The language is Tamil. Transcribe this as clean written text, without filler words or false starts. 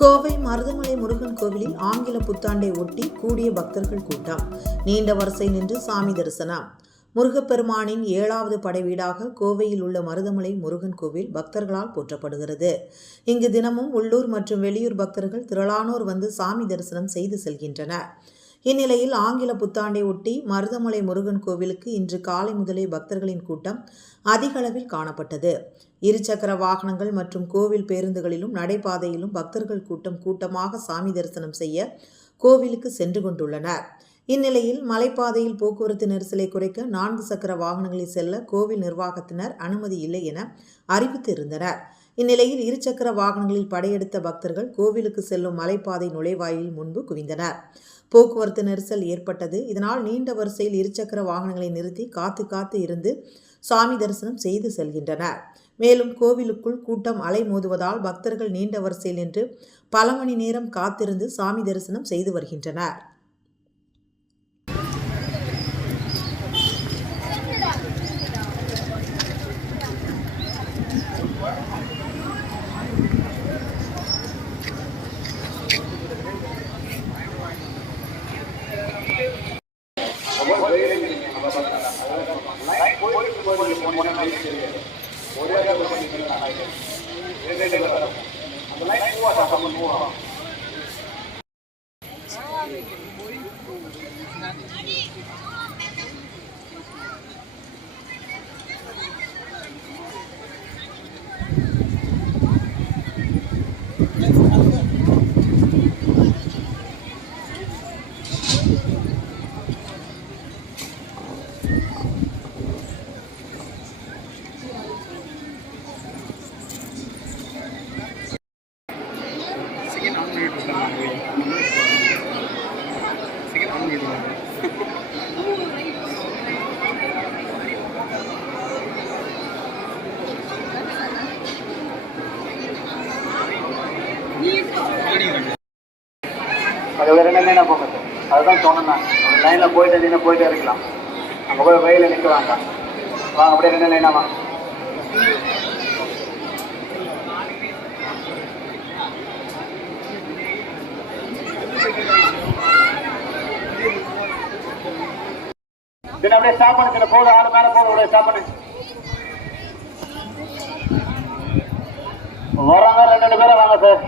கோவை மருதமலை முருகன் கோவிலில் ஆங்கில புத்தாண்டை ஒட்டி கூடிய பக்தர்கள் கூட்டம். நீண்ட வரிசை நின்று சாமி தரிசனம். முருகப்பெருமானின் 7வது படை வீடாக கோவையில் உள்ள மருதமலை முருகன் கோவில் பக்தர்களால் போற்றப்படுகிறது. இங்கு தினமும் உள்ளூர் மற்றும் வெளியூர் பக்தர்கள் திரளானோர் வந்து சாமி தரிசனம் செய்து செல்கின்றனர். இந்நிலையில் ஆங்கில புத்தாண்டை ஒட்டி மருதமலை முருகன் கோவிலுக்கு இன்று காலை முதலே பக்தர்களின் கூட்டம் அதிக அளவில் காணப்பட்டது. இருசக்கர வாகனங்கள் மற்றும் கோவில் பேருந்துகளிலும் நடைபாதையிலும் பக்தர்கள் கூட்டமாக சாமி தரிசனம் செய்ய கோவிலுக்கு சென்று கொண்டுள்ளனர். இந்நிலையில் மலைப்பாதையில் போக்குவரத்து நெரிசலை குறைக்க 4 சக்கர வாகனங்களில் செல்ல கோவில் நிர்வாகத்தினர் அனுமதி இல்லை என அறிவித்து இருந்தனர். இந்நிலையில் இருசக்கர வாகனங்களில் படையெடுத்த பக்தர்கள் கோவிலுக்கு செல்லும் மலைப்பாதை நுழைவாயில் முன்பு குவிந்தனர். போக்குவரத்து நெரிசல் ஏற்பட்டது. இதனால் நீண்ட வரிசையில் இருசக்கர வாகனங்களை நிறுத்தி காத்து இருந்து சாமி தரிசனம் செய்து செல்கின்றனர். மேலும் கோவிலுக்குள் கூட்டம் அலைமோதுவதால் பக்தர்கள் நீண்ட வரிசையில் நின்று பல மணி நேரம் காத்திருந்து சாமி தரிசனம் செய்து வருகின்றனர். அது வேறு என்ன போங்க சார், அதுதான் சொன்னேன். லைனில் போயிட்டே இருக்கலாம். அங்கே போய் வெயில நிற்க வேண்டாம். வாங்க அப்படியே 2 லைனாக வாங்க. அப்படியே ஸ்டாப் பண்ணு, போடு ஆளு மேலே போடு, அப்படியே ஸ்டாப் பண்ணு. வராங்க 2 பேரும் வாங்க சார்.